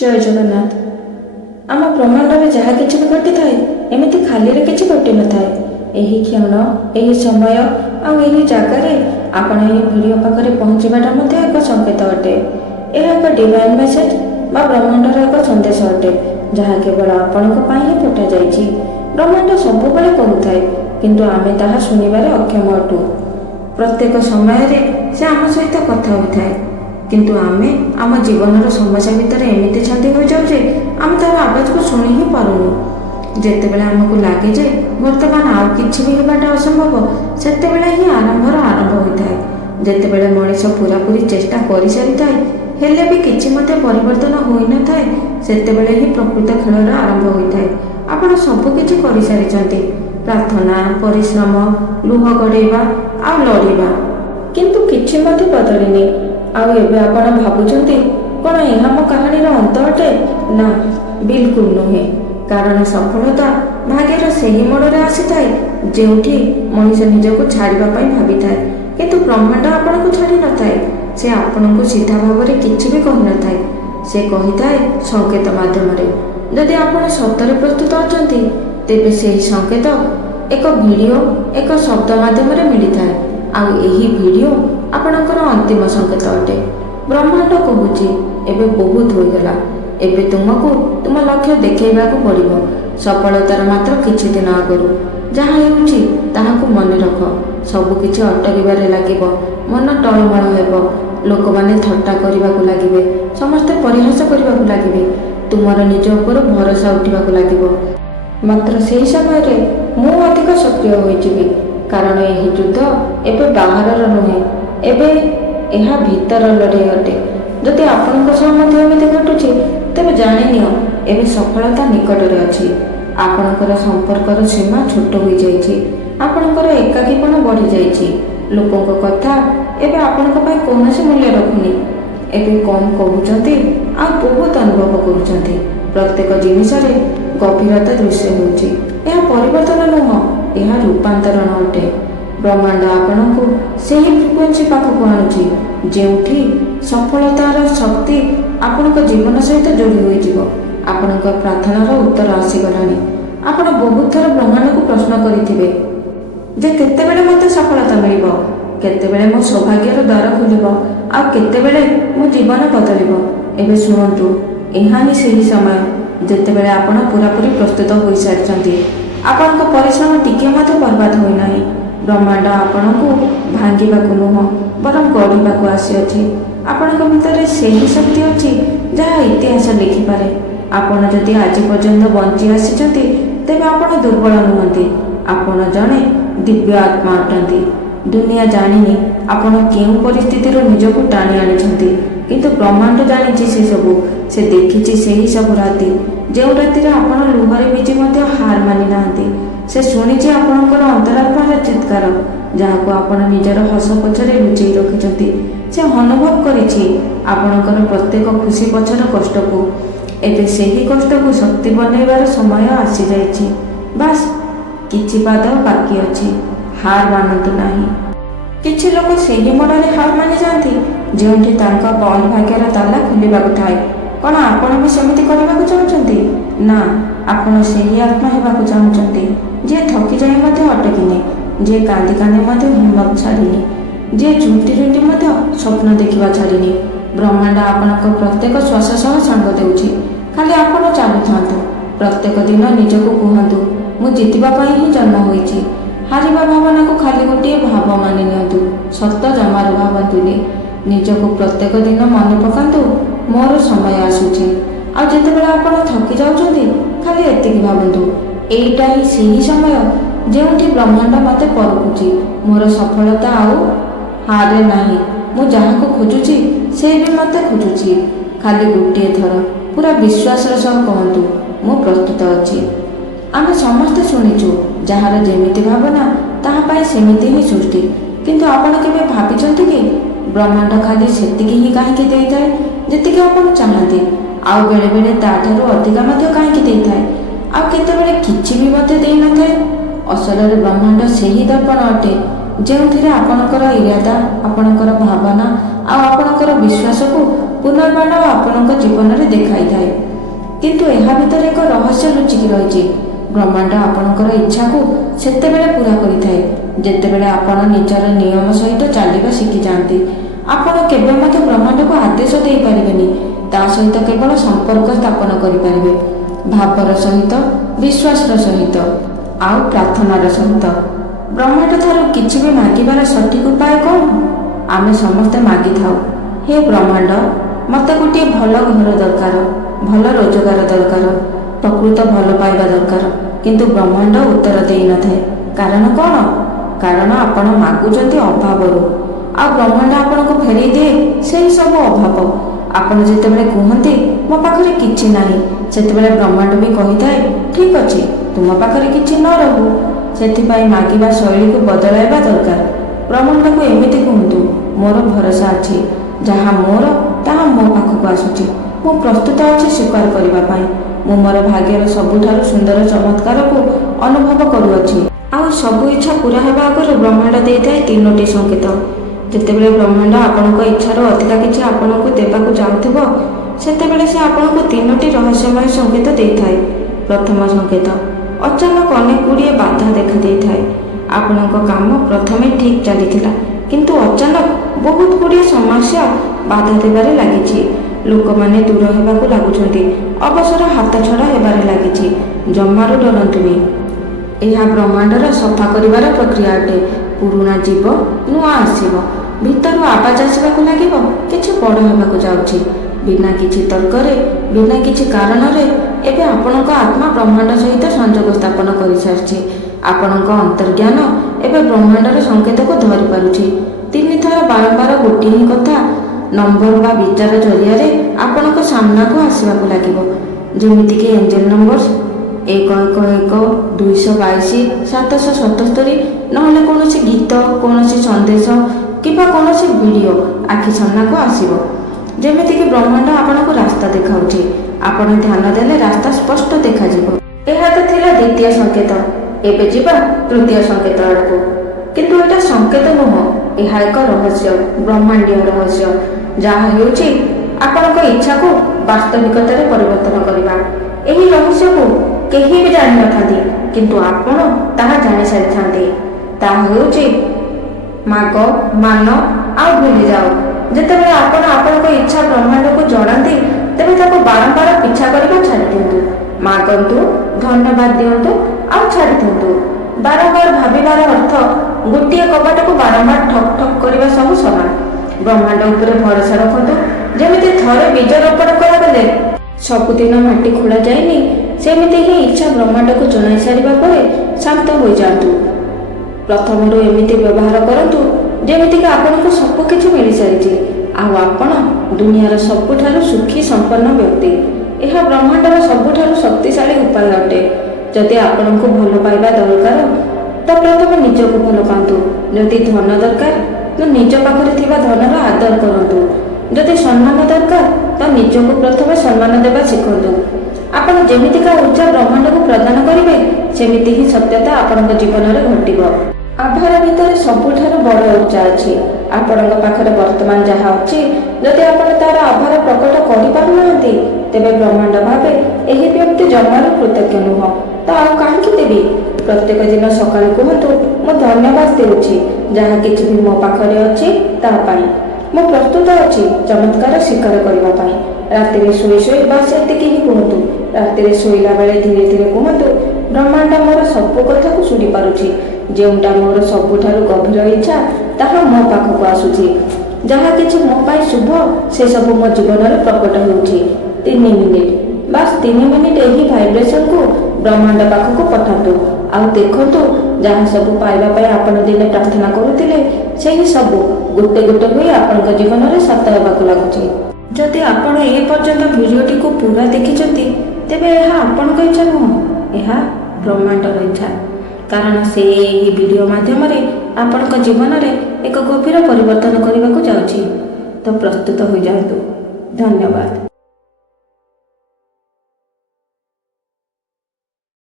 ଜୟ ଜଗନ୍ନାଥ। ଆମ ବ୍ରହ୍ମାଣ୍ଡରେ ଯାହା କିଛି ବି ଘଟିଥାଏ ଏମିତି ଖାଲିରେ କିଛି ଘଟିନଥାଏ। ଏହି କ୍ଷଣ, ଏହି ସମୟ ଆଉ ଏହି ଜାଗାରେ ଆପଣ ଏହି ଭିଡ଼ିଓ ପାଖରେ ପହଞ୍ଚିବାଟା ମଧ୍ୟ ଏକ ସଂକେତ ଅଟେ। ଏହା ଏକ ଡିଭାଇନ୍ ମେସେଜ ବା ବ୍ରହ୍ମାଣ୍ଡର ଏକ ସନ୍ଦେଶ ଅଟେ, ଯାହା କେବଳ ଆପଣଙ୍କ ପାଇଁ ହିଁ ପଠାଯାଇଛି। ବ୍ରହ୍ମାଣ୍ଡ ସବୁବେଳେ କହୁଥାଏ, କିନ୍ତୁ ଆମେ ତାହା ଶୁଣିବାରେ ଅକ୍ଷମ ଅଟୁ। ପ୍ରତ୍ୟେକ ସମୟରେ ସେ ଆମ ସହିତ କଥା ହୋଇଥାଏ, କିନ୍ତୁ ଆମେ ଆମ ଜୀବନର ସମସ୍ୟା ଭିତରେ ଏମିତି ଛନ୍ଦି ହୋଇଯାଉ ଯେ ଆମେ ତାର ଆବାଜକୁ ଶୁଣି ହିଁ ପାରୁନୁ। ଯେତେବେଳେ ଆମକୁ ଲାଗେ ଯେ ବର୍ତ୍ତମାନ ଆଉ କିଛି ବି ହେବାଟା ଅସମ୍ଭବ, ସେତେବେଳେ ହିଁ ଆରମ୍ଭ ହୋଇଥାଏ। ଯେତେବେଳେ ମଣିଷ ପୂରାପୂରି ଚେଷ୍ଟା କରିସାରିଥାଏ ହେଲେ ବି କିଛି ମଧ୍ୟ ପରିବର୍ତ୍ତନ ହୋଇନଥାଏ, ସେତେବେଳେ ହିଁ ପ୍ରକୃତ ଖେଳର ଆରମ୍ଭ ହୋଇଥାଏ। ଆପଣ ସବୁକିଛି କରିସାରିଛନ୍ତି, ପ୍ରାର୍ଥନା, ପରିଶ୍ରମ, ଲୁହ ଗଡ଼େଇବା ଆଉ ଲଢ଼ିବା, କିନ୍ତୁ କିଛି ମଧ୍ୟ ବଦଳିନି। ଆଉ ଏବେ ଆପଣ ଭାବୁଛନ୍ତି କ'ଣ ଏହା ମୋ କାହାଣୀର ଅନ୍ତ ଅଟେ? ନା, ବିଲକୁଲ ନୁହେଁ। କାରଣ ସଫଳତା ଭାଗ୍ୟର ସେହି ମୋଡ଼ରେ ଆସିଥାଏ ଯେଉଁଠି ମଣିଷ ନିଜକୁ ଛାଡ଼ିବା ପାଇଁ ଭାବିଥାଏ, କିନ୍ତୁ ବ୍ରହ୍ମାଣ୍ଡ ଆପଣଙ୍କୁ ଛାଡ଼ି ନଥାଏ। ସେ ଆପଣଙ୍କୁ ସିଧା ଭାବରେ କିଛି ବି କହିନଥାଏ। ସେ କହିଥାଏ ସଂକେତ ମାଧ୍ୟମରେ। ଯଦି ଆପଣ ସତରେ ପ୍ରସ୍ତୁତ ଅଛନ୍ତି, ତେବେ ସେହି ସଂକେତ ଏକ ଭିଡ଼ିଓ, ଏକ ଶବ୍ଦ ମାଧ୍ୟମରେ ମିଳିଥାଏ। ଆଉ ଏହି ଭିଡ଼ିଓ ଆପଣଙ୍କର ଅନ୍ତିମ ସଂକେତ ଅଟେ। ବ୍ରହ୍ମାଣ୍ଡ କହୁଛି, ଏବେ ବହୁତ ହୋଇଗଲା। ଏବେ ତୁମକୁ ତୁମ ଲକ୍ଷ୍ୟ ଦେଖାଇବାକୁ ପଡ଼ିବ। ସଫଳତାର ମାତ୍ର କିଛି ଦିନ ଆଗରୁ ଯାହା ହେଉଛି ତାହାକୁ ମନେ ରଖ। ସବୁକିଛି ଅଟକିବାରେ ଲାଗିବ, ମନ ଟଳମଳ ହେବ, ଲୋକମାନେ ଥଟ୍ଟା କରିବାକୁ ଲାଗିବେ, ସମସ୍ତେ ପରିହାସ କରିବାକୁ ଲାଗିବେ, ତୁମର ନିଜ ଉପରୁ ଭରସା ଉଠିବାକୁ ଲାଗିବ। ମାତ୍ର ସେହି ସମୟରେ ମୁଁ ଅଧିକ ସକ୍ରିୟ ହୋଇଯିବି, କାରଣ ଏହି ଯୁଦ୍ଧ ଏବେ ବାହାରର ନୁହେଁ, ଏବେ ଏହା ଭିତର ଲଢ଼େଇ ଅଟେ। ଯଦି ଆପଣଙ୍କ ସହ ମଧ୍ୟ ଏମିତି ଘଟୁଛି, ତେବେ ଜାଣିନିଅ ଏବେ ସଫଳତା ନିକଟରେ ଅଛି। ଆପଣଙ୍କର ସମ୍ପର୍କର ସୀମା ଛୋଟ ହୋଇଯାଇଛି, ଆପଣଙ୍କର ଏକାକୀପଣ ବଢ଼ିଯାଇଛି। ଲୋକଙ୍କ କଥା ଏବେ ଆପଣଙ୍କ ପାଇଁ କୌଣସି ମୂଲ୍ୟ ରଖୁନି। ଏବେ କମ୍ କହୁଛନ୍ତି ଆଉ ବହୁତ ଅନୁଭବ କରୁଛନ୍ତି। ପ୍ରତ୍ୟେକ ଜିନିଷରେ ଗଭୀରତା ଦୃଶ୍ୟ ହେଉଛି। ଏହା ପରିବର୍ତ୍ତନ ନୁହଁ, ଏହା ରୂପାନ୍ତରଣ ଅଟେ। ବ୍ରହ୍ମାଣ୍ଡ ଆପଣଙ୍କୁ ସେହି ଫ୍ରିକ୍ୱେନ୍ସି ପାଖକୁ ଆଣୁଛି ଯେଉଁଠି ସଫଳତାର ଶକ୍ତି ଆପଣଙ୍କ ଜୀବନ ସହିତ ଯୋଡ଼ି ହୋଇଯିବ। ଆପଣଙ୍କ ପ୍ରାର୍ଥନାର ଉତ୍ତର ଆସିଗଲାଣି। ଆପଣ ବହୁତ ଥର ବ୍ରହ୍ମାଣ୍ଡକୁ ପ୍ରଶ୍ନ କରିଥିବେ ଯେ କେତେବେଳେ ମୋତେ ସଫଳତା ମିଳିବ, କେତେବେଳେ ମୋ ସୌଭାଗ୍ୟର ଦ୍ୱାର ଖୋଲିବ, ଆଉ କେତେବେଳେ ମୋ ଜୀବନ ବଦଳିବ। ଏବେ ଶୁଣନ୍ତୁ, ଏହା ହିଁ ସେହି ସମୟ ଯେତେବେଳେ ଆପଣ ପୂରାପୂରି ପ୍ରସ୍ତୁତ ହୋଇସାରିଛନ୍ତି। ଆପଣଙ୍କ ପରିଶ୍ରମ ଟିକିଏ ମଧ୍ୟ ବର୍ବାଦ ହୋଇନାହିଁ। ବ୍ରହ୍ମାଣ୍ଡ ଆପଣଙ୍କୁ ଭାଙ୍ଗିବାକୁ ନୁହଁ, ବରଂ ଗଢ଼ିବାକୁ ଆସିଅଛି। ଆପଣଙ୍କ ଭିତରେ ସେହି ଶକ୍ତି ଅଛି ଯାହା ଇତିହାସ ଲେଖିପାରେ। ଆପଣ ଯଦି ଆଜି ପର୍ଯ୍ୟନ୍ତ ବଞ୍ଚି ଆସିଛନ୍ତି, ତେବେ ଆପଣ ଦୁର୍ବଳ ନୁହନ୍ତି, ଆପଣ ଜଣେ ଦିବ୍ୟ ଆତ୍ମା ଅଟନ୍ତି। ଦୁନିଆ ଜାଣିନି ଆପଣ କେଉଁ ପରିସ୍ଥିତିରୁ ନିଜକୁ ଟାଣି ଆଣିଛନ୍ତି, କିନ୍ତୁ ବ୍ରହ୍ମାଣ୍ଡ ଜାଣିଛି ସେସବୁ। ସେ ଦେଖିଛି ସେହି ସବୁ ରାତି, ଯେଉଁ ରାତିରେ ଆପଣ ଲୁହରେ ଭିଜି ମଧ୍ୟ ହାର ମାନି ନାହାନ୍ତି। ସେ ଶୁଣିଛି ଆପଣଙ୍କର ଅନ୍ତରାତ୍ମାର ଚିତ୍କାର, ଯାହାକୁ ଆପଣ ନିଜର ହସ ପଛରେ ଲୁଚେଇ ରଖିଛନ୍ତି। ସେ ଅନୁଭବ କରିଛି ଆପଣଙ୍କର ପ୍ରତ୍ୟେକ ଖୁସି ପଛର କଷ୍ଟକୁ। ଏବେ ସେହି କଷ୍ଟକୁ ଶକ୍ତି ବନେଇବାର ସମୟ ଆସିଯାଇଛି। ବାସ୍ କିଛି ପାଦ ବାକି ଅଛି। ହାର ମାନନ୍ତୁ ନାହିଁ। କିଛି ଲୋକ ସେହି ମୋଡ଼ରେ ହାର ମାନିଯାଆନ୍ତି ଯେଉଁଠି ତାଙ୍କ ବନ୍ଦ ଭାଗ୍ୟର ତାଲା ଖୋଲିବାକୁ ଥାଏ। କ'ଣ ଆପଣ ବି ସେମିତି କରିବାକୁ ଚାହୁଁଛନ୍ତି? ନା, ଆପଣ ସେହି ଆତ୍ମା ହେବାକୁ ଚାହୁଁଛନ୍ତି ଯିଏ ଥକିଯାଇ ମଧ୍ୟ ଅଟକିନି, ଯିଏ କାନ୍ଦି କାନ୍ଦି ମଧ୍ୟ ହିମ୍ମତ ଛାଡ଼ିନି, ଯିଏ ଝୁଣ୍ଟି ଝୁଣ୍ଟି ମଧ୍ୟ ସ୍ୱପ୍ନ ଦେଖିବା ଛାଡ଼ିନି। ବ୍ରହ୍ମାଣ୍ଡ ଆପଣଙ୍କ ପ୍ରତ୍ୟେକ ଶ୍ୱାସ ସହ ସାଙ୍ଗ ଦେଉଛି। ଖାଲି ଆପଣ ଚାଲୁଥାନ୍ତୁ। ପ୍ରତ୍ୟେକ ଦିନ ନିଜକୁ କୁହନ୍ତୁ, ମୁଁ ଜିତିବା ପାଇଁ ହିଁ ଜନ୍ମ ହୋଇଛି। ହାରିବା ଭାବନାକୁ ଖାଲି ଗୋଟିଏ ଭାବ ମାନି ନିଅନ୍ତୁ, ସତ ଜମାରୁ ଭାବନ୍ତୁନି। ନିଜକୁ ପ୍ରତ୍ୟେକ ଦିନ ମନେ ପକାନ୍ତୁ, ମୋର ସମୟ ଆସୁଛି। ଆଉ ଯେତେବେଳେ ଆପଣ ଥକି ଯାଉଛନ୍ତି, ଖାଲି ଏତିକି ଭାବନ୍ତୁ, ଏଇଟା ହିଁ ସେହି ସମୟ ଯେଉଁଠି ବ୍ରହ୍ମାଣ୍ଡ ମୋତେ ପରଖୁଛି। ମୋର ସଫଳତା ଆଉ ହାରେ ନାହିଁ। ମୁଁ ଯାହାକୁ ଖୋଜୁଛି ସେ ବି ମୋତେ ଖୋଜୁଛି। ଖାଲି ଗୋଟିଏ ଥର ପୁରା ବିଶ୍ୱାସର ସହ କହନ୍ତୁ, ମୁଁ ପ୍ରସ୍ତୁତ ଅଛି। ଆମେ ସମସ୍ତେ ଶୁଣିଛୁ, ଯାହାର ଯେମିତି ଭାବନା ତାହା ପାଇଁ ସେମିତି ହିଁ ସୃଷ୍ଟି। କିନ୍ତୁ ଆପଣ କେବେ ଭାବିଛନ୍ତି କି ବ୍ରହ୍ମାଣ୍ଡ ଖାଲି ସେତିକି ହିଁ କାହିଁକି ଦେଇଥାଏ ଯେତିକି ଆପଣ ଚାହାନ୍ତି, ଆଉ ବେଳେବେଳେ ତାଠାରୁ ଅଧିକା ମଧ୍ୟ କାହିଁକି ଦେଇଥାଏ, ଆଉ କେତେବେଳେ କିଛି ବି ମଧ୍ୟ ଦେଇନଥାଏ? ଅସଲରେ ବ୍ରହ୍ମାଣ୍ଡ ସେହି ଦର୍ପଣ ଅଟେ ଯେଉଁଥିରେ ଆପଣଙ୍କର ଇରାଦା, ଆପଣଙ୍କର ଭାବନା ଆଉ ଆପଣଙ୍କର ବିଶ୍ୱାସକୁ ପୁନର୍ବାର ଆପଣଙ୍କ ଜୀବନରେ ଦେଖାଇଥାଏ। କିନ୍ତୁ ଏହା ଭିତରେ ଏକ ରହସ୍ୟ ଲୁଚିକି ରହିଛି। ବ୍ରହ୍ମାଣ୍ଡ ଆପଣଙ୍କର ଇଚ୍ଛାକୁ ସେତେବେଳେ ପୂରା କରିଥାଏ ଯେତେବେଳେ ଆପଣ ନିଜର ନିୟମ ସହିତ ଚାଲିବା ଶିଖିଯାଆନ୍ତି। ଆପଣ କେବେ ମଧ୍ୟ ବ୍ରହ୍ମାଣ୍ଡକୁ ଆଦେଶ ଦେଇପାରିବେନି, ତା ସହିତ କେବଳ ସମ୍ପର୍କ ସ୍ଥାପନ କରିପାରିବେ। ଭାବର ସହିତ, ବିଶ୍ୱାସର ସହିତ, ଆଉ ପ୍ରାର୍ଥନାର ସହିତ। ବ୍ରହ୍ମାଣ୍ଡ ଠାରୁ କିଛି ବି ମାଗିବାର ସଠିକ୍ ଉପାୟ କ'ଣ? ଆମେ ସମସ୍ତେ ମାଗିଥାଉ, ହେ ବ୍ରହ୍ମାଣ୍ଡ, ମୋତେ ଗୋଟିଏ ଭଲ ଘର ଦରକାର, ଭଲ ରୋଜଗାର ଦରକାର, ପ୍ରକୃତ ଭଲ ପାଇବା ଦରକାର। କିନ୍ତୁ ବ୍ରହ୍ମାଣ୍ଡ ଉତ୍ତର ଦେଇନଥାଏ। କାରଣ କ'ଣ? କାରଣ ଆପଣ ମାଗୁଛନ୍ତି ଅଭାବରୁ, ଆଉ ବ୍ରହ୍ମାଣ୍ଡ ଆପଣଙ୍କୁ ଫେରେଇ ଦିଏ ସେହି ସବୁ ଅଭାବ। ଆପଣ ଯେତେବେଳେ କୁହନ୍ତି ମୋ ପାଖରେ କିଛି ନାହିଁ, ସେତେବେଳେ ବ୍ରହ୍ମାଣ୍ଡ ବି କହିଥାଏ ଠିକ୍ ଅଛି, ତୁମ ପାଖରେ କିଛି ନ ରହୁ। ସେଥିପାଇଁ ମାଗିବା ଶୈଳୀକୁ ବଦଳାଇବା ଦରକାର। ବ୍ରହ୍ମାଣ୍ଡକୁ ଏମିତି କୁହନ୍ତୁ, ମୋର ଭରସା ଅଛି, ଯାହା ମୋର ତାହା ମୋ ପାଖକୁ ଆସୁଛି। ମୁଁ ପ୍ରସ୍ତୁତ ଅଛି ସ୍ୱୀକାର କରିବା ପାଇଁ। ମୁଁ ମୋର ଭାଗ୍ୟର ସବୁଠାରୁ ସୁନ୍ଦର ଚମତ୍କାରକୁ ଅନୁଭବ କରୁଅଛି। ଆଉ ସବୁ ଇଚ୍ଛା ପୂରା ହେବା ଆଗରୁ ବ୍ରହ୍ମାଣ୍ଡ ଦେଇଥାଏ 3ଟି ସଂକେତ। ଯେତେବେଳେ ବ୍ରହ୍ମାଣ୍ଡ ଆପଣଙ୍କ ଇଚ୍ଛାରୁ ଅଧିକା କିଛି ଆପଣଙ୍କୁ ଦେବାକୁ ଯାଉଥିବ, ସେତେବେଳେ ସେ ଆପଣଙ୍କୁ 3ଟି ରହସ୍ୟମୟ ସଂକେତ ଦେଇଥାଏ। ପ୍ରଥମ ସଂକେତ, ଅଚାନକ ଅନେକ ଗୁଡ଼ିଏ ବାଧା ଦେଖାଦେଇଥାଏ। ଆପଣଙ୍କ କାମ ପ୍ରଥମେ ଠିକ୍ ଚାଲିଥିଲା, କିନ୍ତୁ ଅଚାନକ ବହୁତ ଗୁଡ଼ିଏ ସମସ୍ୟା ବାଧା ଦେବାରେ ଲାଗିଛି। ଲୋକମାନେ ଦୂର ହେବାକୁ ଲାଗୁଛନ୍ତି, ଅବସର ହାତଛଡ଼ା ହେବାରେ ଲାଗିଛି। ଜମାରୁ ଡରନ୍ତୁନି, ଏହା ବ୍ରହ୍ମାଣ୍ଡର ସଫା କରିବାର ପ୍ରକ୍ରିୟା ଅଟେ। ପୁରୁଣା ଯିବ, ନୂଆ ଆସିବ। ଭିତରୁ ଆବାଜ ଆସିବାକୁ ଲାଗିବ, କିଛି ବଡ଼ ହେବାକୁ ଯାଉଛି। ବିନା କିଛି ତର୍କରେ, ବିନା କିଛି କାରଣରେ ଏବେ ଆପଣଙ୍କ ଆତ୍ମା ବ୍ରହ୍ମାଣ୍ଡ ସହିତ ସଂଯୋଗ ସ୍ଥାପନ କରିସାରିଛି। ଆପଣଙ୍କ ଅନ୍ତର୍ଜ୍ଞାନ ଏବେ ବ୍ରହ୍ମାଣ୍ଡର ସଂକେତକୁ ଧରିପାରୁଛି। 3 ଥର ବାରମ୍ବାର ଗୋଟିଏ ହିଁ କଥା ନମ୍ବର ବା ବିଚାର ଜରିଆରେ ଆପଣଙ୍କ ସାମ୍ନାକୁ ଆସିବାକୁ ଲାଗିବ। ଯେମିତିକି ଏଞ୍ଜେଲ ନମ୍ବର 111 222 777, ନହେଲେ କୌଣସି ଗୀତ, କୌଣସି ସନ୍ଦେଶ କିମ୍ବା କୌଣସି ଭିଡ଼ିଓ ଆଖି ସାମ୍ନାକୁ ଆସିବ। ଯେମିତିକି ବ୍ରହ୍ମାଣ୍ଡ ଆପଣଙ୍କୁ ରାସ୍ତା ଦେଖାଉଛି। ଆପଣ ଧ୍ୟାନ ଦେଲେ ରାସ୍ତା ସ୍ପଷ୍ଟ ଦେଖାଯିବ। ଏହା ତ ଥିଲା ଦ୍ୱିତୀୟ ସଂକେତ। ଏବେ ଯିବା ତୃତୀୟ ସଂକେତ ଆଡ଼କୁ। କିନ୍ତୁ ଏଇଟା ସଂକେତ ନୁହଁ, ଏହା ଏକ ରହସ୍ୟ, ବ୍ରହ୍ମାଣ୍ଡୀୟ ରହସ୍ୟ, ଯାହା ହେଉଛି ଆପଣଙ୍କ ଇଚ୍ଛାକୁ ବାସ୍ତବିକତାରେ ପରିବର୍ତ୍ତନ କରିବା। ଏହି ରହସ୍ୟକୁ କେହି ବି ଜାଣିନଥାନ୍ତି, କିନ୍ତୁ ଆପଣ ତାହା ଜାଣିସାରିଥାନ୍ତି। ତାହା ହେଉଛି ମାଗ, ମାନ ଆଉ ଭୁଲିଯାଅ। ଯେତେବେଳେ ଆପଣ ଆପଣଙ୍କ ଇଚ୍ଛା ବ୍ରହ୍ମାଣ୍ଡକୁ ଜଣାନ୍ତି, ତେବେ ତାକୁ ବାରମ୍ବାର ପିଛା କରିବା ଛାଡ଼ି ଦିଅନ୍ତୁ। ମାଗନ୍ତୁ, ଧନ୍ୟବାଦ ଦିଅନ୍ତୁ ଆଉ ଛାଡ଼ି ଦିଅନ୍ତୁ। ବାରମ୍ବାର ଭାବିବାର ଅର୍ଥ ଗୋଟିଏ କବାଟକୁ ବାରମ୍ବାର ଠକ୍ ଠକ୍ କରିବା ସବୁ ସମାନ। ବ୍ରହ୍ମାଣ୍ଡ ଉପରେ ଭରସା ରଖନ୍ତୁ। ଯେମିତି ଥରେ ବୀଜ ରୋପଣ କରାଗଲେ ସବୁଦିନ ମାଟି ଖୋଳା ଯାଇନି, ସେମିତି ହିଁ ଇଚ୍ଛା ବ୍ରହ୍ମାଣ୍ଡକୁ ଜଣାଇ ସାରିବା ପରେ ଶାନ୍ତ ହୋଇଯାଆନ୍ତୁ। ପ୍ରଥମରୁ ଏମିତି ବ୍ୟବହାର କରନ୍ତୁ ଯେମିତିକି ଆପଣଙ୍କୁ ସବୁ କିଛି ମିଳିସାରିଛି, ଆଉ ଆପଣ ଦୁନିଆର ସବୁଠାରୁ ସୁଖୀ ସମ୍ପନ୍ନ ବ୍ୟକ୍ତି। ଏହା ବ୍ରହ୍ମାଣ୍ଡର ସବୁଠାରୁ ଶକ୍ତିଶାଳୀ ଉପାୟ ଅଟେ। ଯଦି ଆପଣଙ୍କୁ ଭଲ ପାଇବା ଦରକାର, ତ ପ୍ରଥମେ ନିଜକୁ ଭଲ ପାଆନ୍ତୁ। ଯଦି ଧନ ଦରକାର, ତ ନିଜ ପାଖରେ ଥିବା ଧନର ଆଦର କରନ୍ତୁ। ଯଦି ସମ୍ମାନ ଦରକାର, ତ ନିଜକୁ ପ୍ରଥମେ ସମ୍ମାନ ଦେବା ଶିଖନ୍ତୁ। ଆପଣ ଯେମିତିକା ଉର୍ଜା ବ୍ରହ୍ମାଣ୍ଡକୁ ପ୍ରଦାନ କରିବେ, ସେମିତି ହିଁ ସତ୍ୟତା ଆପଣଙ୍କ ଜୀବନରେ ଘଟିବ। ଆଭାର ଭିତରେ ସବୁଠାରୁ ବଡ଼ ଉର୍ଜା ଅଛି। ଆପଣଙ୍କ ପାଖରେ ବର୍ତ୍ତମାନ ଯାହା ଅଛି, ଯଦି ଆପଣ ତାର ଆଭାର ପ୍ରକଟ କରିପାରୁନାହାନ୍ତି, ତେବେ ବ୍ରହ୍ମାଣ୍ଡ ଭାବେ ଏହି ବ୍ୟକ୍ତି ଜମାରୁ କୃତଜ୍ଞ ନୁହଁ। ତ ଆଉ କାହିଁକି ଦେବି? ପ୍ରତ୍ୟେକ ଦିନ ସକାଳେ କୁହନ୍ତୁ, ମୁଁ ଧନ୍ୟବାଦ ଦେଉଛି ଯାହା କିଛି ବି ମୋ ପାଖରେ ଅଛି ତା ପାଇଁ। ମୁଁ ପ୍ରସ୍ତୁତ ଅଛି ଚମତ୍କାର ସ୍ୱୀକାର କରିବା ପାଇଁ। ରାତିରେ ଶୋଇ ଶୋଇ ବାସ୍ ଏତିକି ହିଁ କୁହନ୍ତୁ। ରାତିରେ ଶୋଇଲା ବେଳେ ଧୀରେ ଧୀରେ କୁହନ୍ତୁ, ବ୍ରହ୍ମାଣ୍ଡ ମୋର ସବୁ କଥାକୁ ଶୁଣି ପାରୁଛି। ଯେଉଁଟା ମୋର ସବୁଠାରୁ ଗଭୀର ଇଚ୍ଛା, ତାହା ମୋ ପାଖକୁ ଆସୁଛି। ଯାହା କିଛି ମୋ ପାଇଁ ଶୁଭ, ସେସବୁ ମୋ ଜୀବନରେ ପ୍ରକଟ ହେଉଛି। 3 ମିନିଟ୍, ବାସ୍ 3 ମିନିଟ୍ ଏହି ଭାଇବ୍ରେସନକୁ ବ୍ରହ୍ମାଣ୍ଡ ପାଖକୁ ପଠାନ୍ତୁ। ଆଉ ଦେଖନ୍ତୁ, ଯାହା ସବୁ ପାଇବା ପାଇଁ ଆପଣ ଦିନେ ପ୍ରାର୍ଥନା କରୁଥିଲେ, ସେହି ସବୁ ଗୋଟେ ଗୋଟେ ହୋଇ ଆପଣଙ୍କ ଜୀବନରେ ସତ ହେବାକୁ ଲାଗୁଛି। ଯଦି ଆପଣ ଏ ପର୍ଯ୍ୟନ୍ତ ଭିଡ଼ିଓଟିକୁ ପୁରା ଦେଖିଛନ୍ତି, ତେବେ ଏହା ଆପଣଙ୍କ ଇଚ୍ଛା ନୁହଁ, ଏହା ବ୍ରହ୍ମାଣ୍ଡର ଇଚ୍ଛା। କାରଣ ସେ ଏହି ଭିଡ଼ିଓ ମାଧ୍ୟମରେ ଆପଣଙ୍କ ଜୀବନରେ ଏକ ଗଭୀର ପରିବର୍ତ୍ତନ କରିବାକୁ ଯାଉଛି। ତ ପ୍ରସ୍ତୁତ ହୋଇଯାଆନ୍ତୁ। ଧନ୍ୟବାଦ।